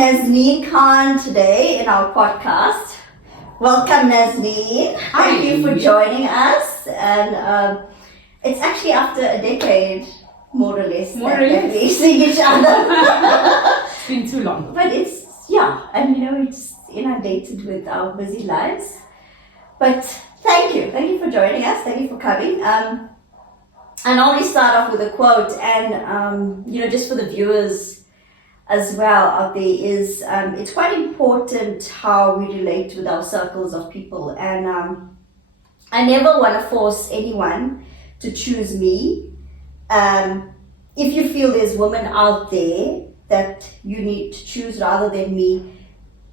Naazneen Khan today in our podcast. Welcome, Naazneen. Thank you for joining us. And it's actually after a decade, more or less, that we see each other. It's been too long. But it's, it's inundated with our busy lives. But thank you for joining us. Thank you for coming. And I always start off with a quote, and just for the viewers as well out there, is it's quite important how we relate with our circles of people. And I never want to force anyone to choose me. If you feel there's women out there that you need to choose rather than me,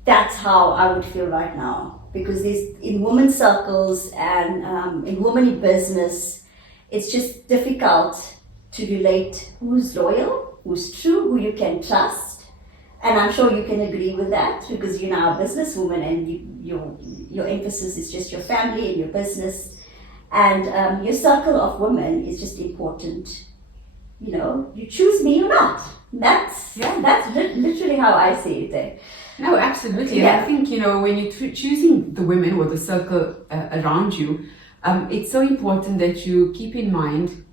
that's how I would feel right now. Because there's, in women's circles and in women in business, it's just difficult to relate who's loyal, who's true, who you can trust. And I'm sure you can agree with that because you're now a businesswoman and your emphasis is just your family and your business. And your circle of women is just important. You choose me or not. That's literally how I see it there. No, absolutely. Yeah. And I think, when you're choosing the women or the circle around you, it's so important that you keep in mind,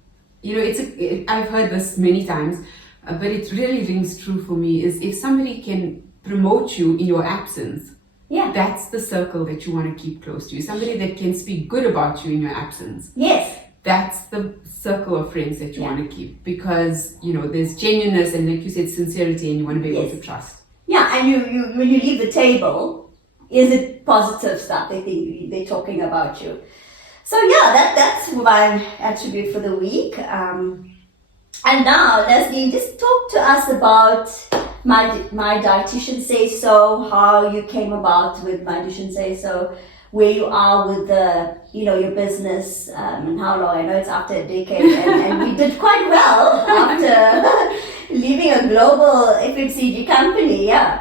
I've heard this many times, but it really rings true for me, is if somebody can promote you in your absence, that's the circle that you want to keep close to you. Somebody that can speak good about you in your absence. Yes. That's the circle of friends that you want to keep because, there's genuineness and, like you said, sincerity, and you want to be able to trust. Yeah, and you when you leave the table, is it positive stuff they're talking about you? So that's my attribute for the week. And now, Naazneen, just talk to us about my dietitian say so, how you came about with my dietitian say so, where you are with the your business, and how long. I know it's after a decade, and we did quite well after leaving a global FMCG company. Yeah,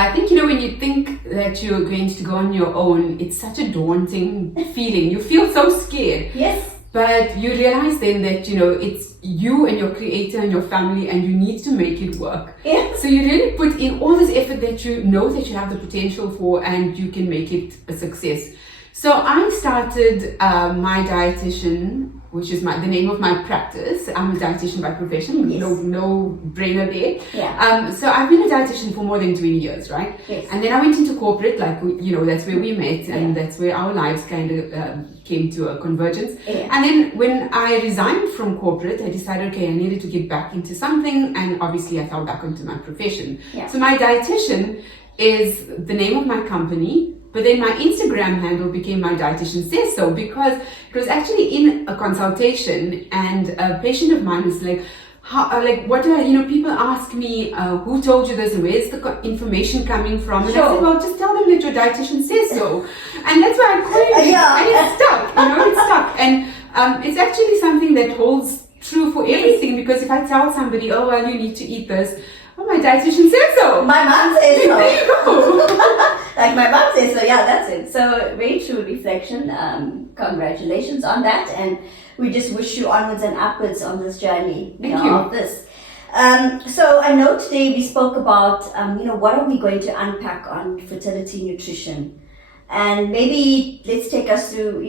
I think, when you think that you're going to go on your own, it's such a daunting feeling. You feel so scared. Yes. But you realize then that, it's you and your creator and your family, and you need to make it work. Yeah. So you really put in all this effort that you know that you have the potential for, and you can make it a success. So I started my dietitian, which is the name of my practice. I'm a dietitian by profession. Yes. No brainer there. Yeah. So I've been a dietitian for more than 20 years, right? Yes. And then I went into corporate, that's where we met, and that's where our lives kind of came to a convergence. Yeah. And then when I resigned from corporate, I decided, okay, I needed to get back into something, and obviously I fell back into my profession. Yeah. So my dietitian is the name of my company. But then my Instagram handle became My Dietitian Says So, because it was actually in a consultation, and a patient of mine was like, people ask me, who told you this and where's the information coming from? And I said, well, just tell them that your dietitian says so. And that's why I coined it. And it's stuck, it's stuck. And it's actually something that holds true for everything, because if I tell somebody, oh, well, you need to eat this, oh, my dietitian says so. My mom says so. There you go. Like my mom says so, that's it. So very true reflection. Congratulations on that, and we just wish you onwards and upwards on this journey. Thank you. Of this. So I know today we spoke about what are we going to unpack on fertility nutrition, and maybe let's take us through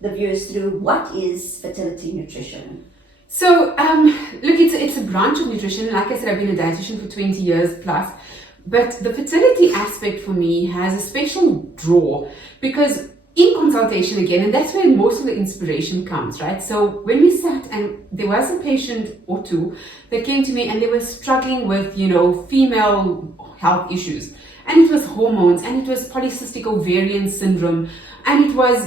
the viewers through what is fertility nutrition. So, look, it's a branch of nutrition. Like I said, I've been a dietitian for 20 years plus. But the fertility aspect for me has a special draw because in consultation again, and that's where most of the inspiration comes, right? So when we sat, and there was a patient or two that came to me and they were struggling with, female health issues. And it was hormones, and it was polycystic ovarian syndrome, and it was,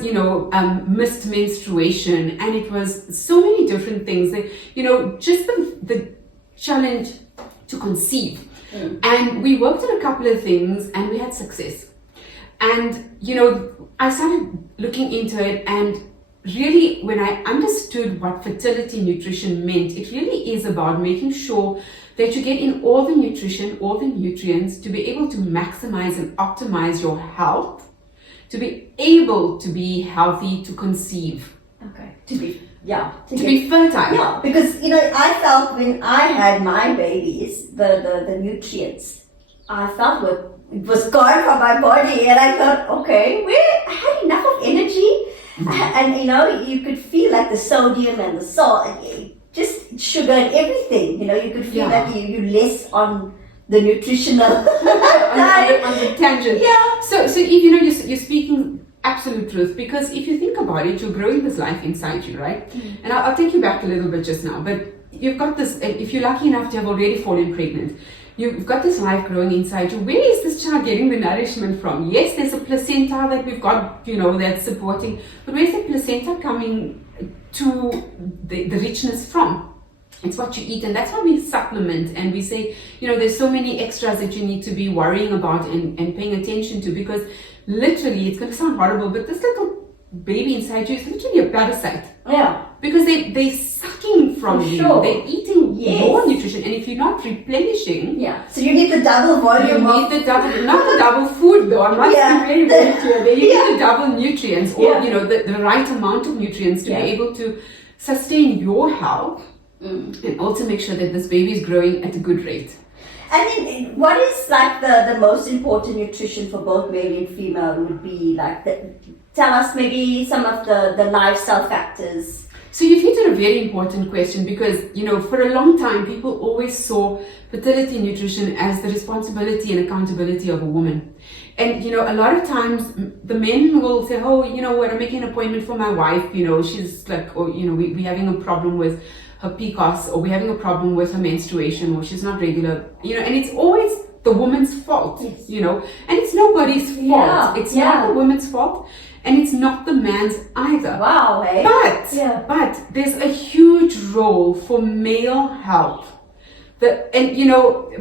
missed menstruation, and it was so many different things that, just the challenge to conceive. And we worked on a couple of things and we had success. And, I started looking into it, and really when I understood what fertility nutrition meant, it really is about making sure that you get in all the nutrition, all the nutrients to be able to maximize and optimize your health, to be able to be healthy, to conceive. Okay. To be fertile. Yeah, because I felt when I had my babies, the nutrients I felt it was gone from my body, and I thought, okay, I had enough of energy, and you could feel like the sodium and the salt, and just sugar and everything. You could feel like you less on the nutritional on the tangent. Yeah. So if you're speaking absolute truth, because if you think about it, you're growing this life inside you, right? And I'll take you back a little bit just now, but you've got this. If you're lucky enough to have already fallen pregnant, you've got this life growing inside you. Where is this child getting the nourishment from? Yes, there's a placenta that we've got, that's supporting, but where's the placenta coming to the richness from? It's what you eat, and that's why we supplement and we say, there's so many extras that you need to be worrying about and paying attention to, because literally, it's going to sound horrible, but this little baby inside you is literally a parasite. Yeah. Because they're sucking from you. Sure. They're eating your nutrition, and if you're not replenishing, so you need the double volume. Not the double food though. I must be very, very clear. They need the double nutrients, or the right amount of nutrients to be able to sustain your health, and also make sure that this baby is growing at a good rate. And then, what is like the most important nutrition for both male and female would be like tell us maybe some of the lifestyle factors. So you've hit on a very important question, because, for a long time, people always saw fertility nutrition as the responsibility and accountability of a woman. And, a lot of times the men will say, oh, what, I'm making an appointment for my wife, she's like, or, we're having a problem with her PCOS, or we're having a problem with her menstruation, or she's not regular, and it's always the woman's fault, and it's nobody's fault. Yeah. It's not the woman's fault. And it's not the man's either. Wow, eh? But there's a huge role for male health.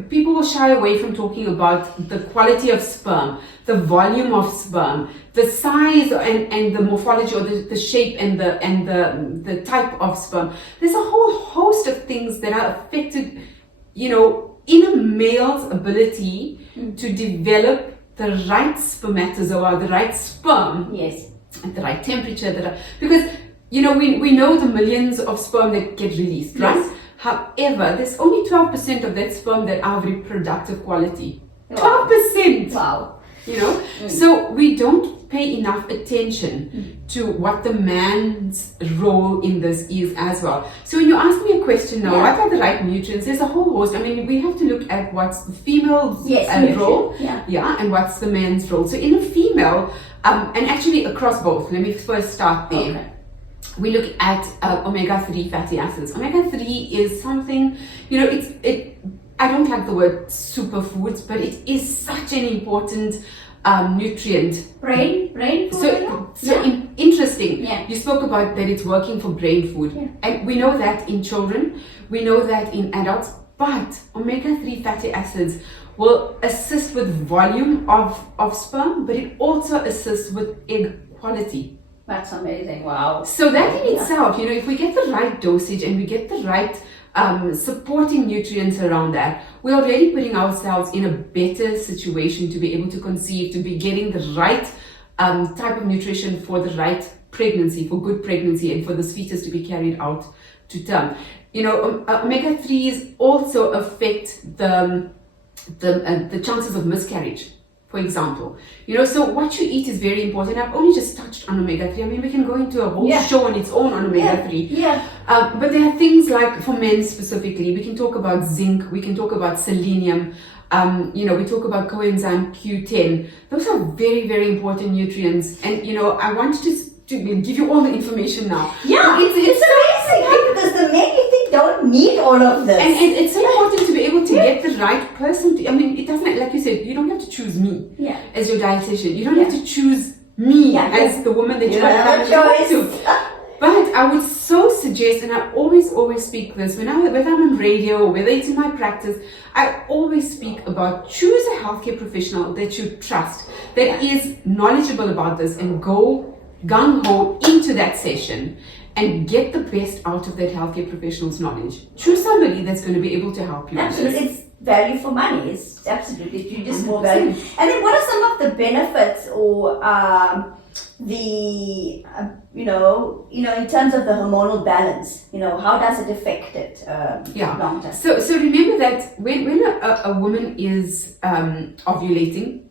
People will shy away from talking about the quality of sperm, the volume of sperm, the size and the morphology, or the shape and the type of sperm. There's a whole host of things that are affected, in a male's ability to develop the right spermatozoa, the right sperm, at the right temperature, because we know the millions of sperm that get released, right? However, there's only 12% of that sperm that are of reproductive quality. 12%. Wow. So we don't pay enough attention to what the man's role in this is as well. So when you ask me a question now, what are the right nutrients? There's a whole host. I mean, we have to look at what's the female's role, and what's the man's role. So in a female, and actually across both, let me first start there. Okay. We look at omega-3 fatty acids. Omega-3 is something, I don't like the word superfoods, but it is such an important nutrient. Brain food. Interesting. Yeah. You spoke about that it's working for brain food, and we know that in children, we know that in adults. But omega-3 fatty acids will assist with volume of sperm, but it also assists with egg quality. That's amazing. Wow. So that in itself, if we get the right dosage and we get the right supporting nutrients around that, we're already putting ourselves in a better situation to be able to conceive, to be getting the right type of nutrition for the right pregnancy, for good pregnancy, and for the fetus to be carried out to term. Omega-3s also affect the chances of miscarriage, for example. So what you eat is very important. I've only just touched on omega-3. I mean, we can go into a whole show on its own on omega-3. But there are things like, for men specifically, we can talk about zinc, we can talk about selenium, we talk about coenzyme Q10. Those are very, very important nutrients. And, I want to give you all the information now. Yeah, it's amazing, right? Because the men you think don't need all of this. And it's so important to be able to get the right person. It doesn't, like you said, you don't have to choose me as your dietitian. You don't have to choose me as the woman that you have to. But I would so suggest, and I always speak this, whether I'm on radio or whether it's in my practice, I always speak about choose a healthcare professional that you trust, that is knowledgeable about this, and go gung-ho into that session and get the best out of that healthcare professional's knowledge. Choose somebody that's going to be able to help you. Absolutely. It's value for money. It's absolutely, you just more value. And then what are some of the benefits or the in terms of the hormonal balance, how does it affect it long term? So remember that when a woman is ovulating,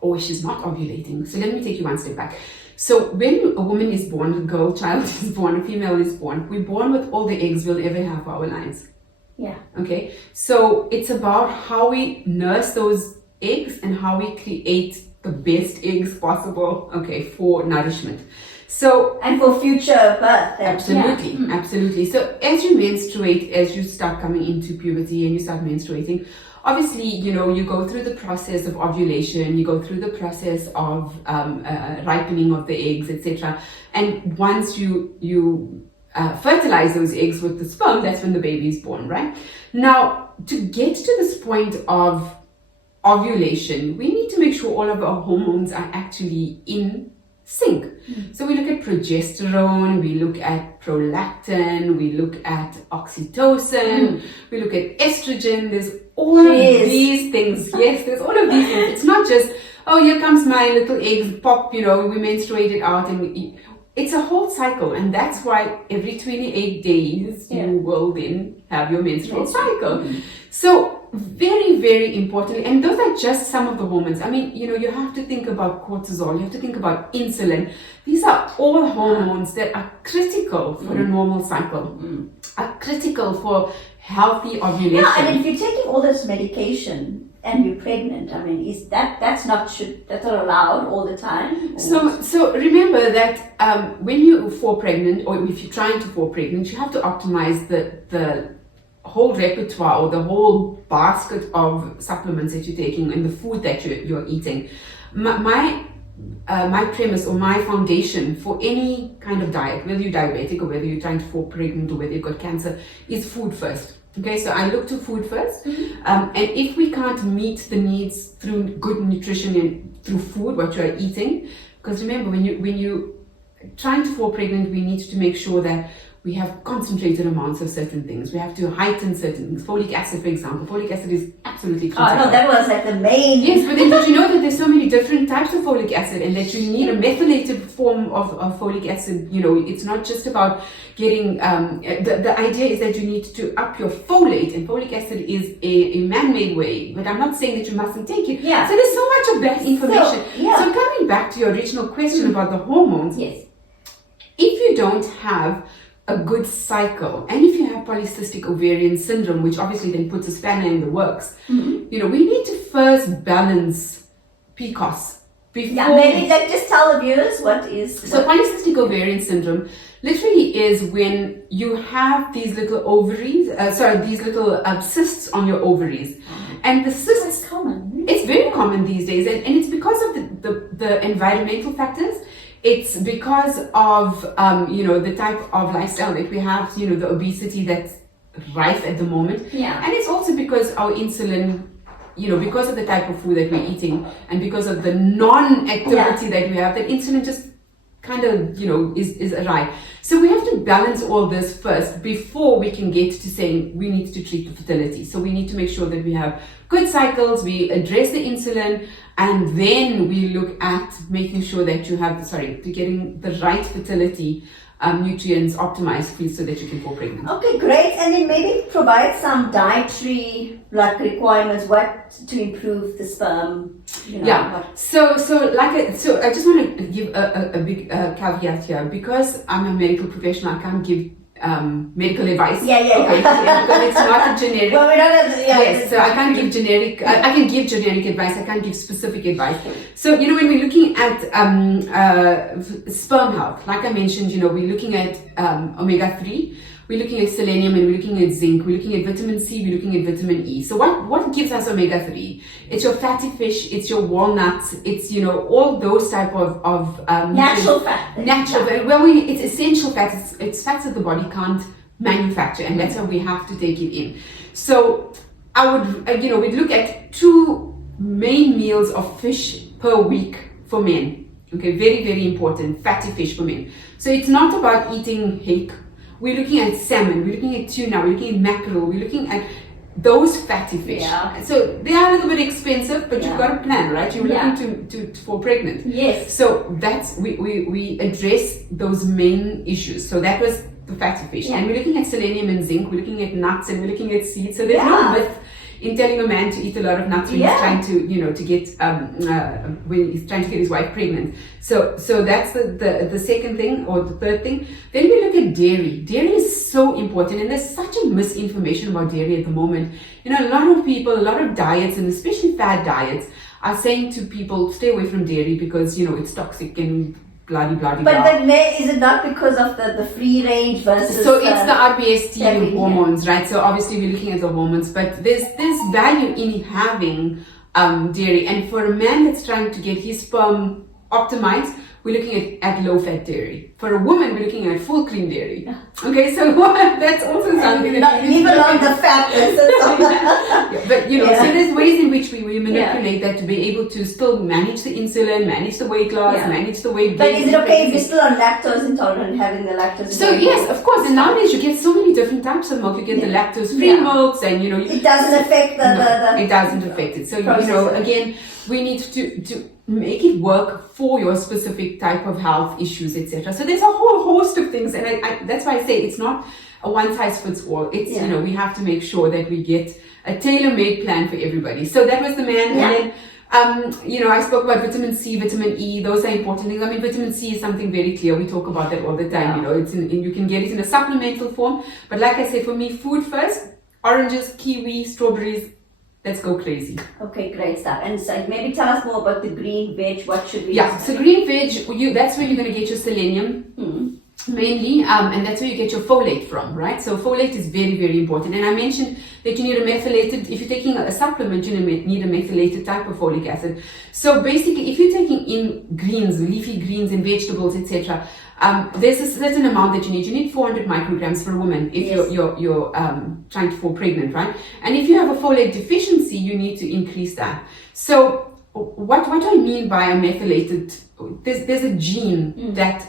or she's not ovulating. So let me take you one step back. So when a woman is born, a girl child is born, a female is born, we're born with all the eggs we'll ever have for our lives. Yeah. Okay. So it's about how we nurse those eggs and how we create the best eggs possible, okay, for nourishment. So and for future birth. Absolutely, absolutely. So as you menstruate, as you start coming into puberty and you start menstruating, obviously, you go through the process of ovulation, you go through the process of ripening of the eggs, etc. And once you fertilize those eggs with the sperm, that's when the baby is born, right? Now, to get to this point of ovulation, we need to make sure all of our hormones are actually in sync. So we look at progesterone, we look at prolactin, we look at oxytocin, we look at estrogen. There's all of these things. Yes, there's all of these things. It's not just, oh, here comes my little eggs, pop, we menstruate it out, and it's a whole cycle. And that's why every 28 days you will then have your menstrual cycle. So very, very importantly, and those are just some of the hormones. I mean, you have to think about cortisol, you have to think about insulin. These are all hormones that are critical for a normal cycle, are critical for healthy ovulation. Yeah, and if you're taking all this medication and you're pregnant, I mean, is that's not allowed all the time? So remember that when you fall pregnant, or if you're trying to fall pregnant, you have to optimize the whole repertoire or the whole basket of supplements that you're taking and the food that you're eating. My premise or my foundation for any kind of diet, whether you're diabetic or whether you're trying to fall pregnant or whether you've got cancer, is food first. Okay, so I look to food first, and if we can't meet the needs through good nutrition and through food, what you are eating, because remember, when you trying to fall pregnant, we need to make sure that we have concentrated amounts of certain things. We have to heighten certain things. Folic acid, for example. Folic acid is absolutely critical. Oh, no, that was like the main... Yes, but then did you know that there's so many different types of folic acid and that you need a methylated form of folic acid? It's not just about getting... The idea is that you need to up your folate, and folic acid is a man-made way, but I'm not saying that you mustn't take it. Yeah. So there's so much of that information. So coming back to your original question about the hormones, yes, if you don't have a good cycle, and if you have polycystic ovarian syndrome, which obviously then puts a spanner in the works, we need to first balance PCOS before. Yeah, maybe just tell the viewers what is. So polycystic ovarian syndrome literally is when you have these little ovaries, these little cysts on your ovaries, and the cysts. It's common. It's very common these days, and it's because of the environmental factors. It's because of, the type of lifestyle that we have, the obesity that's rife at the moment. Yeah. And it's also because our insulin, because of the type of food that we're eating and because of the non-activity that we have, that insulin just kind of, is awry. So we have to balance all this first before we can get to saying we need to treat the fertility. So we need to make sure that we have good cycles, we address the insulin, and then we look at making sure that you have, getting the right fertility nutrients optimized for you so that you can fall pregnant. Okay, great. And then maybe provide some dietary requirements, what to improve the sperm. So I just want to give a big caveat here, because I'm a medical professional. I can't give medical advice. Because it's not a generic. Well, we don't have. Yes, so I can't give generic. I can give generic advice. I can't give specific advice. So when we're looking at sperm health, like I mentioned, we're looking at omega-3. We're looking at selenium, and we're looking at zinc. We're looking at vitamin C. We're looking at vitamin E. So what gives us omega-3? It's your fatty fish. It's your walnuts. It's all those type of natural fat. Natural fat. Well, it's essential fats. It's fats that the body can't manufacture, and that's why we have to take it in. So I would we'd look at 2 main meals of fish per week for men. Okay, very, very important. Fatty fish for men. So it's not about eating hake. We're looking at salmon, we're looking at tuna, we're looking at mackerel, we're looking at those fatty fish. Yeah. So they are a little bit expensive, but Yeah. you've got a plan, right? You're Yeah. looking to fall pregnant. Yes. So that's we address those main issues. So that was the fatty fish, Yeah. and we're looking at selenium and zinc. We're looking at nuts, and we're looking at seeds. So there's Yeah. no myth in telling a man to eat a lot of nuts when Yeah. he's trying to get when he's trying to get his wife pregnant. So that's the second thing, or the third thing. Then we look at dairy. Dairy is so important, and there's such a misinformation about dairy at the moment. A lot of people, a lot of diets, and especially fad diets, are saying to people, stay away from dairy because it's toxic and blah blah blah. But is it not because of the free range versus? So it's the RBST dairy, hormones, right? So obviously we're looking at the hormones, but there's value in having dairy, and for a man that's trying to get his sperm optimized, we're looking at low-fat dairy. For a woman, we're looking at full cream dairy. Okay, so that's also something that leave alone the fat. But so there's ways in which we manipulate that to be able to still manage the insulin, manage the weight loss, manage the weight gain. But is it okay if you're still on lactose intolerant, having the lactose? So yes, of course. And nowadays you get so many different types of milk. You get the lactose-free milks, and it doesn't affect it doesn't affect it. So again, we need to make it work for your specific type of health issues, etc. So there's a whole host of things, and I that's why I say it's not a one size fits all. It's we have to make sure that we get a tailor-made plan for everybody. So that was the man, and then I spoke about vitamin C, vitamin E. Those are important things. I mean, vitamin C is something very clear. We talk about that all the time. It's you can get it in a supplemental form, but like I said, for me, food first: oranges, kiwi, strawberries. Let's go crazy. Okay, great stuff. And so maybe tell us more about the green veg. What should we use? So green veg, that's where you're going to get your selenium mainly, and that's where you get your folate from, right? So folate is very, very important. And I mentioned that you need a methylated, if you're taking a supplement, you need a methylated type of folic acid. So basically, if you're taking in greens, leafy greens and vegetables, etc., there's a certain amount that you need. You need 400 micrograms for a woman if you're trying to fall pregnant, right? And if you have a folate deficiency, you need to increase that. So what I mean by a methylated, there's a gene that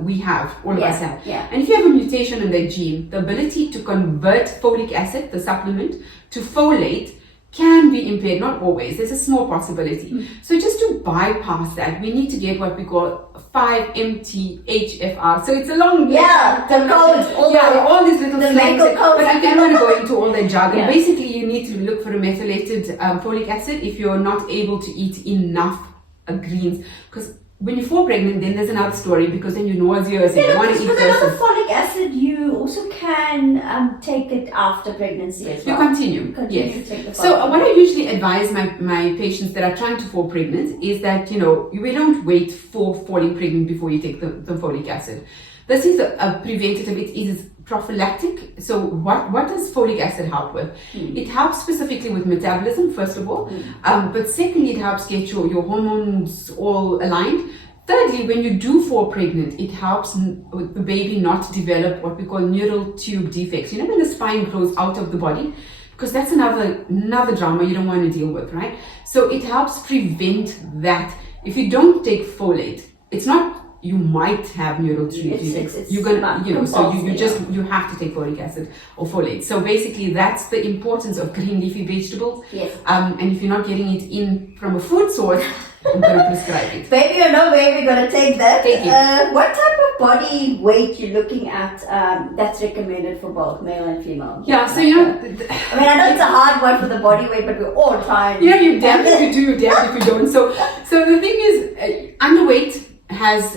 we have, all of us have. Yeah. And if you have a mutation in that gene, the ability to convert folic acid, the supplement, to folate can be impaired, not always. There's a small possibility. So just to bypass that, we need to get what we call 5-MT-HFR. So it's a long the codes, all these little slangs. But I don't want to go into all that jargon. Yeah. Basically, you need to look for a methylated folic acid if you're not able to eat enough greens. Because when you fall pregnant, then there's another story, because then you're nauseous and you want to eat with another folic acid, you also can take it after pregnancy as well. You continue yes. To take the so what I usually advise my patients that are trying to fall pregnant is that, we don't wait for falling pregnant before you take the folic acid. This is a preventative, it is prophylactic. So what does folic acid help with? It helps specifically with metabolism, first of all, but secondly, it helps get your hormones all aligned. Thirdly, when you do fall pregnant, it helps the baby not develop what we call neural tube defects. When the spine grows out of the body, because that's another drama you don't want to deal with, right? So it helps prevent that. If you don't take folate, it's not you might have neural tube defects. You're gonna, so you have to take folic acid or folate. So basically, that's the importance of green leafy vegetables. Yes. And if you're not getting it in from a food source, I'm going to prescribe it. Baby or no baby, we're going to take that. Take it. What type of body weight you're looking at that's recommended for both male and female? Yeah, so I mean, I know it's a hard one for the body weight, but we're all trying. You're damned if you do, you're damned if you don't. So the thing is, underweight has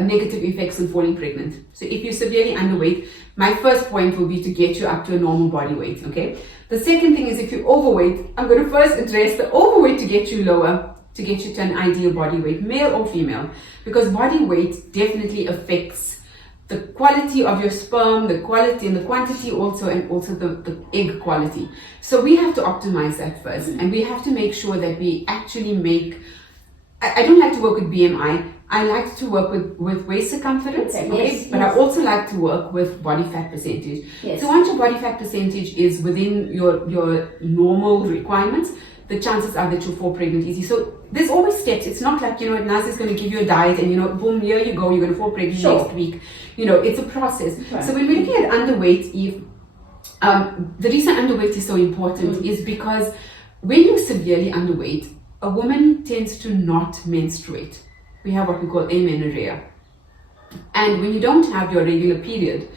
negative effects on falling pregnant. So if you're severely underweight, my first point will be to get you up to a normal body weight, okay? The second thing is, if you're overweight, I'm going to first address the overweight to get you lower, to get you to an ideal body weight, male or female, because body weight definitely affects the quality of your sperm, the quality and the quantity also, and also the egg quality. So we have to optimize that first, and we have to make sure that we actually make, I don't like to work with BMI, I like to work with waist circumference, but I also like to work with body fat percentage. Yes. So once your body fat percentage is within your normal requirements, the chances are that you'll fall pregnant easy. So there's always steps. It's not like, Naazneen is going to give you a diet and, boom, here you go, you're going to fall pregnant next week. It's a process. Right. So when we're looking at underweight, if The reason underweight is so important is because when you're severely underweight, a woman tends to not menstruate. We have what we call amenorrhea. And when you don't have your regular period,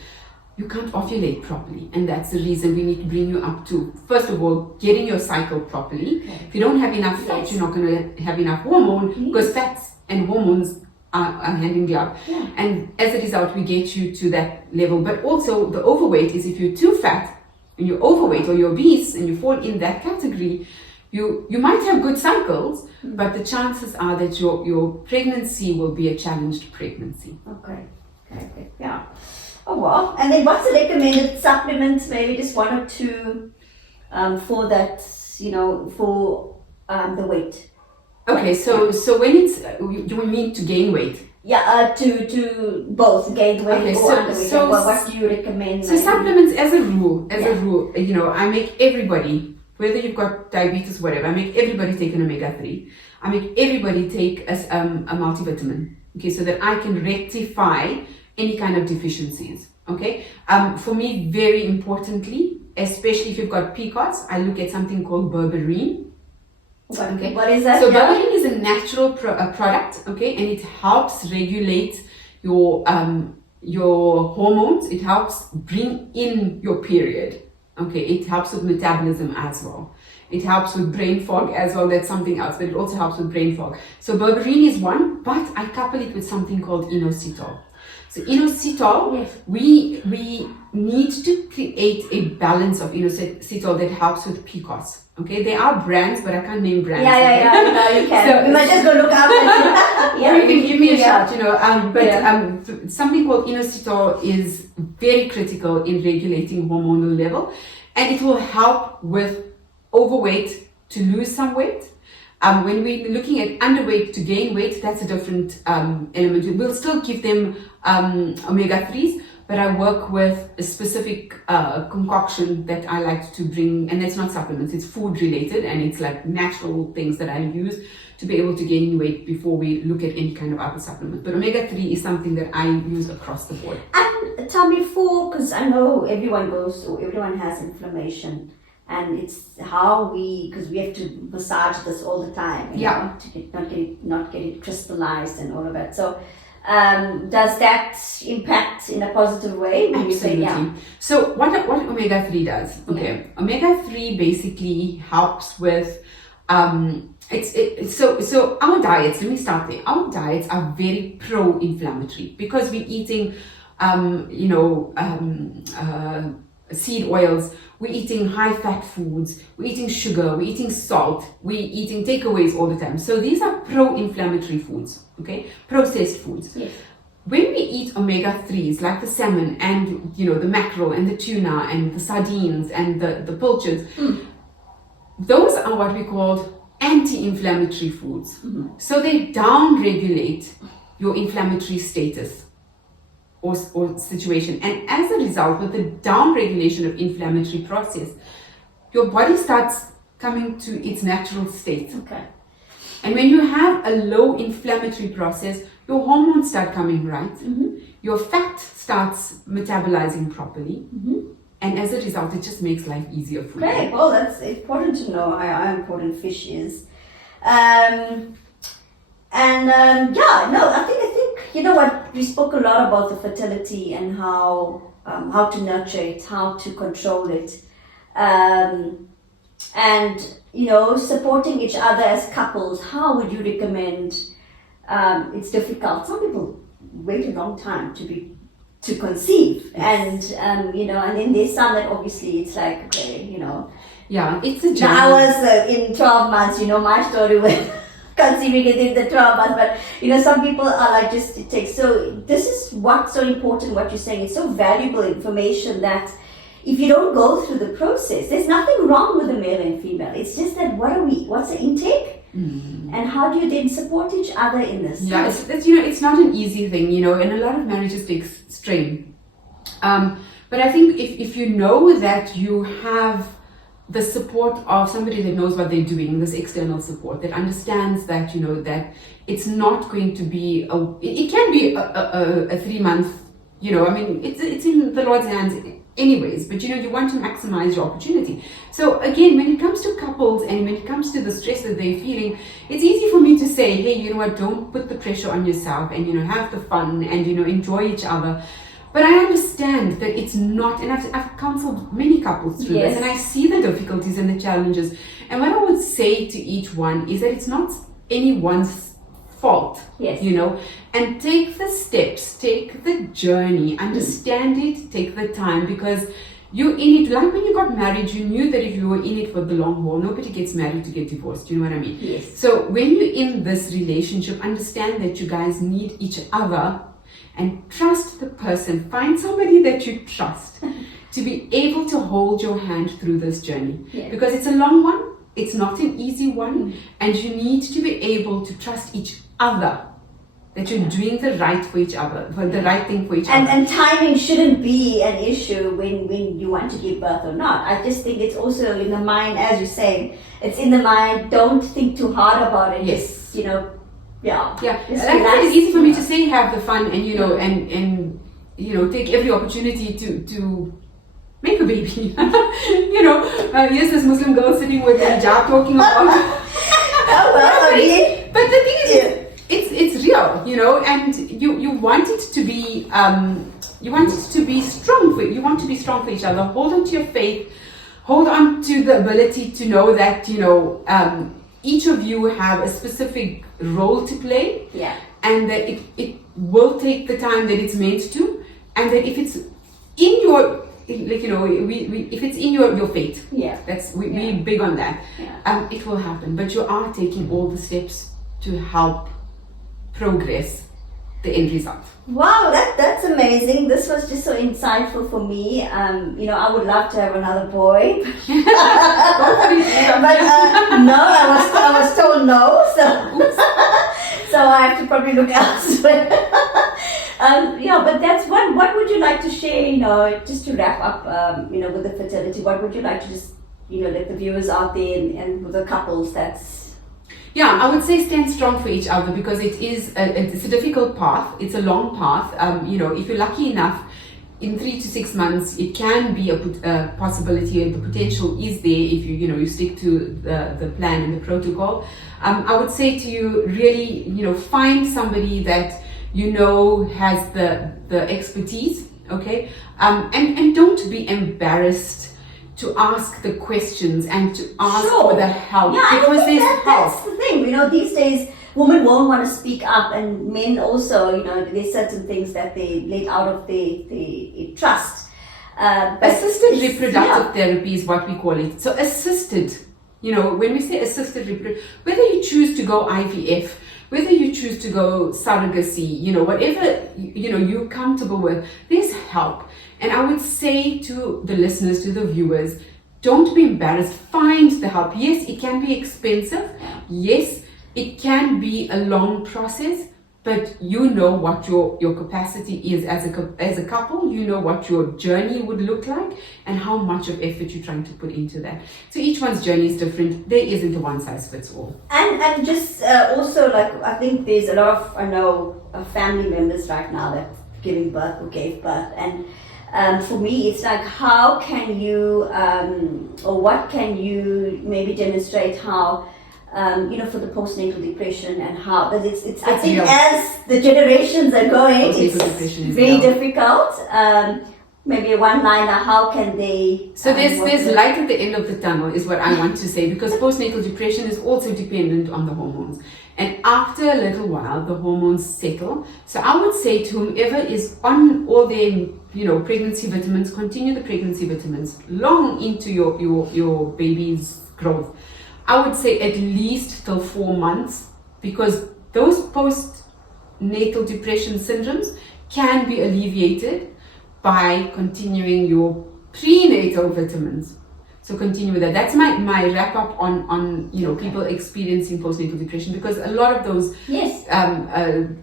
you can't ovulate properly. And that's the reason we need to bring you up to, first of all, getting your cycle properly. Okay. If you don't have enough fat, you're not going to have enough hormone, because fats and hormones are hand in glove. Yeah. And as a result, we get you to that level. But also the overweight is, if you're too fat and you're overweight or you're obese and you fall in that category, you might have good cycles, but the chances are that your pregnancy will be a challenged pregnancy. Okay. Yeah. Oh wow. And then what's the recommended supplements? Maybe just one or two for that, for the weight. Okay, so when it's, you mean to gain weight? Yeah, to both gain weight or underweight. So what do you recommend? So supplements, as a rule, I make everybody, whether you've got diabetes, whatever, I make everybody take an omega-3. I make everybody take a multivitamin, okay, so that I can rectify any kind of deficiencies, okay? For me, very importantly, especially if you've got PCOS, I look at something called berberine. Okay. What is that? So berberine is a natural product, okay, and it helps regulate your hormones. It helps bring in your period, okay. It helps with metabolism as well. It helps with brain fog as well. That's something else, but it also helps with brain fog. So berberine is one, but I couple it with something called inositol. So inositol, yes. we need to create a balance of inositol that helps with PCOS. Okay, there are brands, but I can't name brands. Yeah, no, you can. So, you might just go look up and or you can give me a shot, something called inositol is very critical in regulating hormonal level, and it will help with overweight to lose some weight. When we're looking at underweight to gain weight, that's a different element. We'll still give them omega-3s, but I work with a specific concoction that I like to bring, and it's not supplements, it's food related, and it's like natural things that I use to be able to gain weight before we look at any kind of other supplement. But omega-3 is something that I use across the board. And tell me, because I know everyone has inflammation. And it's because we have to massage this all the time, to not get it crystallized and all of that. So, does that impact in a positive way? Absolutely. So, what omega-3 does? Okay, omega-3 basically helps with so our diets. Let me start there. Our diets are very pro-inflammatory because we're eating, seed oils, we're eating high fat foods, we're eating sugar, we're eating salt, we're eating takeaways all the time. So these are pro-inflammatory foods, okay? Processed foods. Yes. When we eat omega-3s like the salmon and the mackerel and the tuna and the sardines and the pilchards, those are what we call anti-inflammatory foods. Mm-hmm. So they down-regulate your inflammatory status or situation, and as a result, with the down-regulation of inflammatory process, your body starts coming to its natural state. Okay. And when you have a low inflammatory process, your hormones start coming right. Mm-hmm. Your fat starts metabolizing properly. Mm-hmm. And as a result, it just makes life easier for you. Great. Well, that's important to know how important fish is. I think you know what, we spoke a lot about the fertility and how to nurture it, how to control it, and supporting each other as couples. How would you recommend? It's difficult. Some people wait a long time to conceive, yes. And then there's some that obviously it's like, okay, yeah, it's a journey. I was in 12 months, my story with conceiving within the 12 months, but some people are like, just it takes. So this is what's so important, what you're saying. It's so valuable information that if you don't go through the process, there's nothing wrong with the male and female. It's just that what's the intake? Mm-hmm. And how do you then support each other in this? Yeah, it's not an easy thing, and a lot of marriages take strain. But I think if you know that you have the support of somebody that knows what they're doing, this external support that understands that, that it's not going to be it can be a 3 month, it's in the Lord's hands anyways, but you want to maximize your opportunity. So again, when it comes to couples and when it comes to the stress that they're feeling, it's easy for me to say, hey, you know what, don't put the pressure on yourself, and have the fun, and enjoy each other. But I understand that it's not, and I've counseled many couples through this, and I see the difficulties and the challenges. And what I would say to each one is that it's not anyone's fault, and take the steps, take the journey, understand it, take the time, because you're in it. Like when you got married, you knew that if you were in it for the long haul, nobody gets married to get divorced. Do you know what I mean? Yes. So when you're in this relationship, understand that you guys need each other, and trust the person. Find somebody that you trust to be able to hold your hand through this journey, because it's a long one. It's not an easy one, and you need to be able to trust each other, that you're doing the right for each other, for the right thing for each other. And timing shouldn't be an issue when you want to give birth or not. I just think it's also in the mind, as you're saying, it's in the mind. Don't think too hard about it. Yes. Just, yeah. It's easy for me to say have the fun and and take every opportunity to make a baby. Yes, this Muslim girl sitting with a hijab talking about but the thing is, it's real, and you want it to be strong for you want to be strong for each other. Hold on to your faith, hold on to the ability to know that each of you have a specific role to play, and that it will take the time that it's meant to, and that if it's in your if it's in your fate, that's we big on that, it will happen. But you are taking all the steps to help progress the end result. Wow, that's amazing. This was just so insightful for me. I would love to have another boy. But no, I was told no, so I have to probably look elsewhere. But that's what would you like to share, just to wrap up, with the fertility, what would you like to just, let the viewers out there and with the couples I would say stand strong for each other, because it's a difficult path. It's a long path. If you're lucky enough, in 3 to 6 months, it can be a possibility. The potential is there if you stick to the plan and the protocol. I would say to you, really, find somebody that has the expertise. Okay, and don't be embarrassed to ask the questions and to ask for the help, because there's help. That's the thing, these days women won't want to speak up, and men also, there's certain things that they let out of their trust. Assisted reproductive therapy is what we call it. So assisted, when we say assisted reproductive, whether you choose to go IVF, whether you choose to go surrogacy, whatever you're comfortable with, there's help. And I would say to the listeners, to the viewers, don't be embarrassed. Find the help. Yes, it can be expensive. Yes, it can be a long process, but what your capacity is as a couple. What your journey would look like and how much of effort you're trying to put into that. So each one's journey is different. There isn't a one size fits all. And just also, I think there's a lot of family members right now that giving birth or gave birth, and for me, it's like, how can you, or what can you maybe demonstrate how, for the postnatal depression, and how that it's I think real. As the generations are going, it's very difficult. Maybe a one-liner, how can they... So there's light at the end of the tunnel is what I want to say, because postnatal depression is also dependent on the hormones. And after a little while, the hormones settle. So I would say to whomever is on all their, pregnancy vitamins, continue the pregnancy vitamins long into your baby's growth. I would say at least till 4 months, because those postnatal depression syndromes can be alleviated by continuing your prenatal vitamins. So continue with that. That's my wrap up on people experiencing postnatal depression, because a lot of those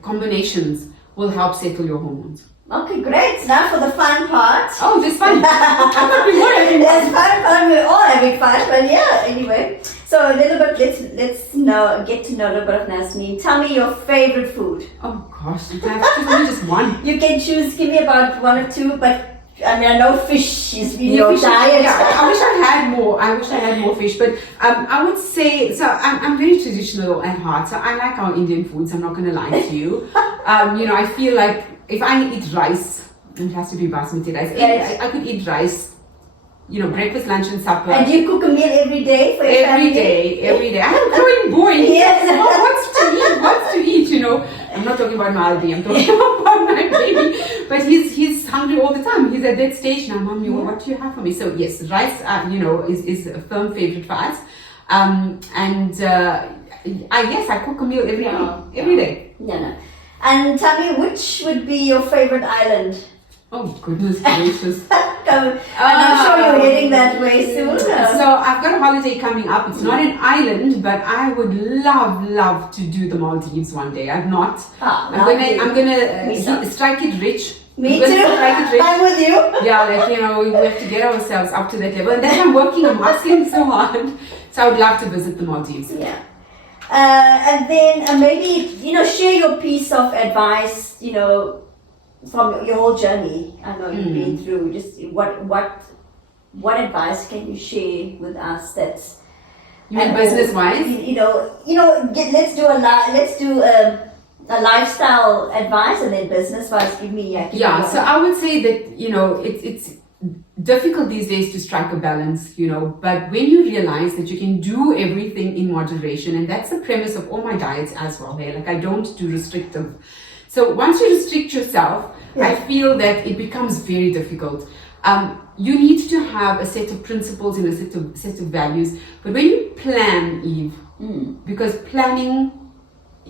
combinations will help settle your hormones. Okay, great. Now for the fun part. Oh, this fun. There's fun. We're all having fun, but anyway. So a little bit, let's get to know a little bit of Naazneen. Tell me your favorite food. Oh gosh, you can have to choose only just one. You can choose. Give me about 1 or 2, but I mean, I know fish is in Yeah, your fish is- diet. yeah, I wish I had more. I wish I had more fish, but I would say so. I'm very traditional at heart, so I like our Indian foods. I'm not going to lie to you. I feel like if I eat rice, it has to be basmati rice. Right. I could eat rice. Breakfast, lunch, and supper. And you cook a meal every day for your family? Every day. I'm a growing boy. Yes. What's to eat, I'm not talking about Maldi, I'm talking about my baby. But he's hungry all the time. He's at that stage now, Mommy, what do you have for me? So yes, rice, is a firm favorite for us. I cook a meal every day. No. And tell me, which would be your favorite island? Oh, goodness gracious. And I'm sure you're heading that way soon. So I've got a holiday coming up. It's not an island, but I would love to do the Maldives one day. I've not. I'm gonna strike it rich. Me too. I'm with you. Yeah, we have to get ourselves up to that level. And then I'm hustling so hard. So I would love to visit the Maldives. Yeah. And then maybe, share your piece of advice, from your whole journey. I know you've been through. Just what advice can you share with us that's business wise? Let's do a lifestyle advice, and then business wise, give me. So I would say that it's difficult these days to strike a balance, but when you realize that you can do everything in moderation, and that's the premise of all my diets as well. Like, I don't do restrictive. So once you restrict yourself, I feel that it becomes very difficult. You need to have a set of principles and a set of values. But when you plan, Eve, because planning,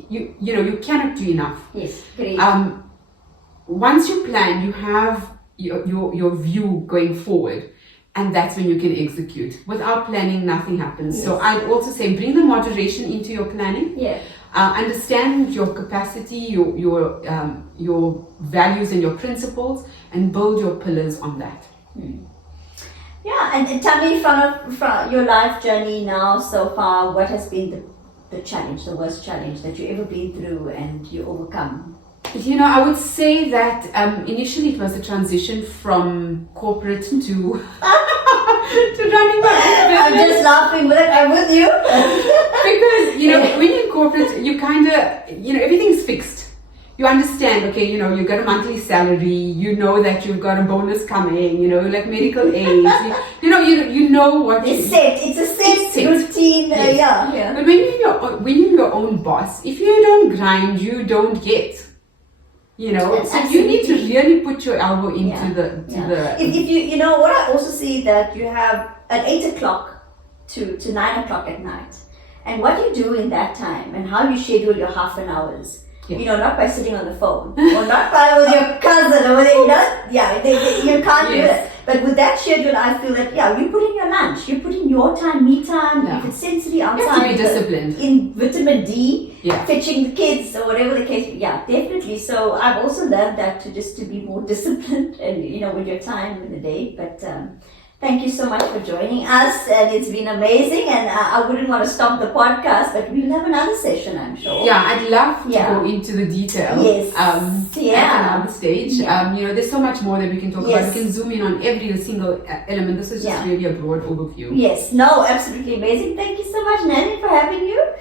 you cannot do enough. Yes, great. Once you plan, you have your view going forward, and that's when you can execute. Without planning, nothing happens. Yes. So I'd also say bring the moderation into your planning. Yeah. Understand your capacity, your values and your principles, and build your pillars on that. Yeah, and tell me from your life journey now so far, what has been the challenge, the worst challenge that you've ever been through and you overcome? I would say that initially it was a transition from corporate to running my own business. I'm just laughing, but I'm with you. Because, when you're in corporate, you kind of, everything's fixed. You understand, okay, you've got a monthly salary, you know that you've got a bonus coming, like medical aid, you know what it's set. It's a set routine. Yes. Yeah. But when you're your own boss, if you don't grind, you don't get. So you need to really put your elbow into the. If what I also see that you have at 8 o'clock to 9 o'clock at night, and what you do in that time and how you schedule your half an hours. Yeah. Not by sitting on the phone or not by with your cousin or you can't do it. But with that schedule, I feel that you put in your lunch, you put in your time, me time. If it's sensory outside, you have to be disciplined. In vitamin D, fetching the kids or whatever the case. Yeah, definitely. So I've also learned that to be more disciplined and with your time in the day. But thank you so much for joining us, and it's been amazing. And I wouldn't want to stop the podcast, but we'll have another session, I'm sure. Yeah, I'd love to go into the details. Yes. At another stage. Yeah. There's so much more that we can talk about. We can zoom in on every single element. This is just really a broad overview. Yes. No, absolutely amazing. Thank you so much, Naazneen, for having you.